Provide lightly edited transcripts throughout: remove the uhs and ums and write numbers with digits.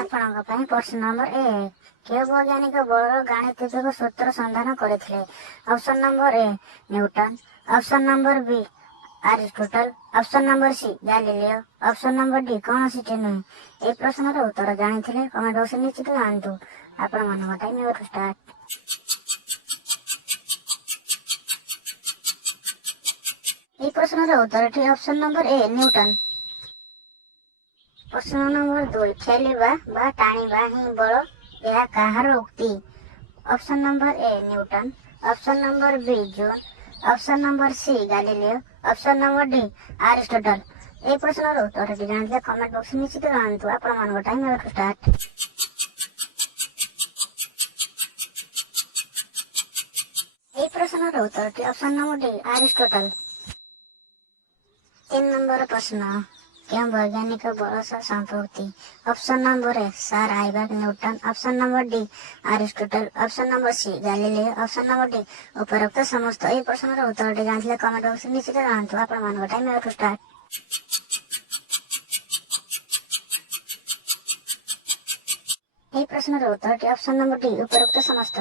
ଆପଣଙ୍କ ପାଇଁ ପ୍ରଶ୍ନ ନମ୍ବର 1 କେଉଁ ବୈଜ୍ଞାନିକ ବଳର ଗାଣିତିକ ସୂତ୍ର ସନ୍ଧାନ କରିଥିଲେ? Option number A Newton, option number B Aristotle, option number C Galileo, option number D କୌଣସିଟି ନୁହେଁ। এই ପ୍ରଶ୍ନର ଉତ୍ତର ଜାଣିଥିଲେ କମେଣ୍ଟ ବକ୍ସରେ ନିଶ୍ଚିତ ଜାଣନ୍ତୁ। ଆପଣମାନଙ୍କ ଟାଇମ୍ ଏବେଠୁ ଷ୍ଟାର୍ଟ। এই ପ୍ରଶ୍ନର ଉତ୍ତରଟି ଅପସନ୍ ନମ୍ବର ଏ ନ୍ୟୁଟନ। ପ୍ରଶ୍ନ ନମ୍ବର 2 ଠେଲିବା ବା ଟାଣିବା ହିଁ ବଳ, ଏହା କାହାର ଉକ୍ତି? Option number A Newton, option number B Joule, option number C Galileo, option number D Aristotle. এই ପ୍ରଶ୍ନର ଉତ୍ତରଟି ଜାଣିଥିଲେ କମେଣ୍ଟ ବକ୍ସରେ ନିଶ୍ଚିତ ଜାଣନ୍ତୁ। ଆପଣମାନଙ୍କ ଟାଇମ୍ ଏବେଠୁ ଷ୍ଟାର୍ଟ। এই ପ୍ରଶ୍ନର ଉତ୍ତରଟି option number D Aristotle. 3 number ପ୍ରଶ୍ନ କେଉଁ ବୈଜ୍ଞାନିକ ବଳ ସହ ସମ୍ପୃକ୍ତି? Option number A sir Isaac Newton, option number D Aristotle, option number C Galileo, option number D ଉପରୋକ୍ତ ସମସ୍ତ। এই ପ୍ରଶ୍ନର ଉତ୍ତରଟି ଜାଣିଥିଲେ କମେଣ୍ଟ ବକ୍ସରେ ନିଶ୍ଚିତ ଜାଣନ୍ତୁ। ଆପଣମାନଙ୍କ ଟାଇମ୍ ଏବେଠୁ ଷ୍ଟାର୍ଟ। এই ପ୍ରଶ୍ନର ଉତ୍ତରଟି ଅପସନ୍ ନମ୍ବର ଡି ଉପରୋକ୍ତ ସମସ୍ତ।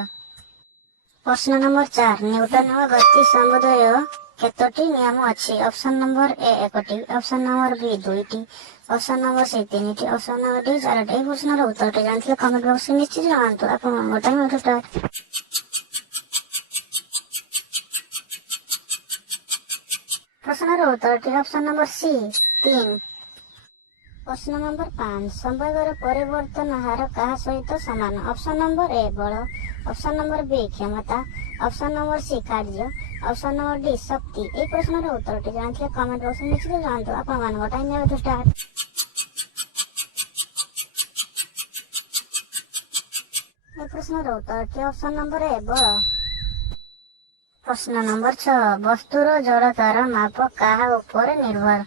ପ୍ରଶ୍ନ ନମ୍ବର 4 ନ୍ୟୁଟନଙ୍କ ଗତି ସମୁଦାୟ କେତୋଟି ନିୟମ ଅଛି? ଅପସନ୍ ନମ୍ବର ଏ 1ଟି, ଅପସନ୍ ନମ୍ବର ବି 2ଟି, ଅପସନ୍ ନମ୍ବର ସି 3ଟି, ଅପସନ୍ ନମ୍ବର ଡି 4ଟି। এই ପ୍ରଶ୍ନର ଉତ୍ତରଟି ଜାଣିଥିଲେ କମେଣ୍ଟ ବକ୍ସରେ ନିଶ୍ଚିତ ଜଣାନ୍ତୁ। ଆପଣଙ୍କ ଟାଇମ୍ ଏବେଠୁ ଷ୍ଟାର୍ଟ। ପ୍ରଶ୍ନର ଉତ୍ତରଟି ଅପସନ୍ ନମ୍ବର ସି 3। ପ୍ରଶ୍ନ ନମ୍ବର 5 ସମ୍ବେଗର ପରିବର୍ତ୍ତନ ହାର କାହା ସହିତ ସମାନ? ଅପସନ୍ ନମ୍ବର ଏ ବଳ, ଅପସନ୍ ନମ୍ବର ବି କ୍ଷମତା, ଅପସନ୍ ନମ୍ବର ସି କାର୍ଯ୍ୟ, ଅପସନ୍ ନମ୍ବର ଡି ଶକ୍ତି। এই ପ୍ରଶ୍ନର ଉତ୍ତରଟି ଜାଣିଥିଲେ କମେଣ୍ଟ ବକ୍ସରେ ନିଶ୍ଚିତ ଜଣାନ୍ତୁ। ଆପଣମାନଙ୍କ ଟାଇମ୍ ଏବେଠୁ ଷ୍ଟାର୍ଟ। এই ପ୍ରଶ୍ନର ଉତ୍ତରଟି ଅପସନ୍ ନମ୍ବର ଏ ବଳ। ପ୍ରଶ୍ନ ନମ୍ବର 6 ବସ୍ତୁର ଜଡ଼ତାର ମାପ କାହା ଉପରେ ନିର୍ଭର?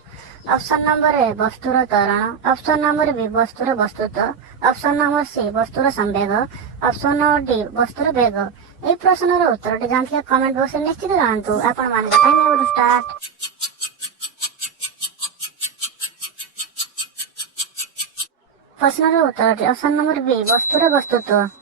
ଅପସନ୍ ନମ୍ବର ଏ ବସ୍ତୁର ତ୍ୱରଣ, ଅପସନ୍ ନମ୍ବର ବି ବସ୍ତୁର ବସ୍ତୁତ୍ୱ, ଅପସନ୍ ନମ୍ବର ସି ବସ୍ତୁର ସମ୍ବେଗ, ଅପସନ୍ ନମ୍ବର ଡି ବସ୍ତୁର ବେଗ। এই ପ୍ରଶ୍ନର ଉତ୍ତରଟି ଜାଣିଥିଲେ କମେଣ୍ଟ ବକ୍ସରେ ନିଶ୍ଚିତ ଜଣାନ୍ତୁ। ଆପଣମାନଙ୍କ ଟାଇମ୍ ଏବେଠୁ ଷ୍ଟାର୍ଟ। ପ୍ରଶ୍ନର ଉତ୍ତରଟି ଅପସନ୍ ନମ୍ବର ବି ବସ୍ତୁର ବସ୍ତୁତ୍ୱ।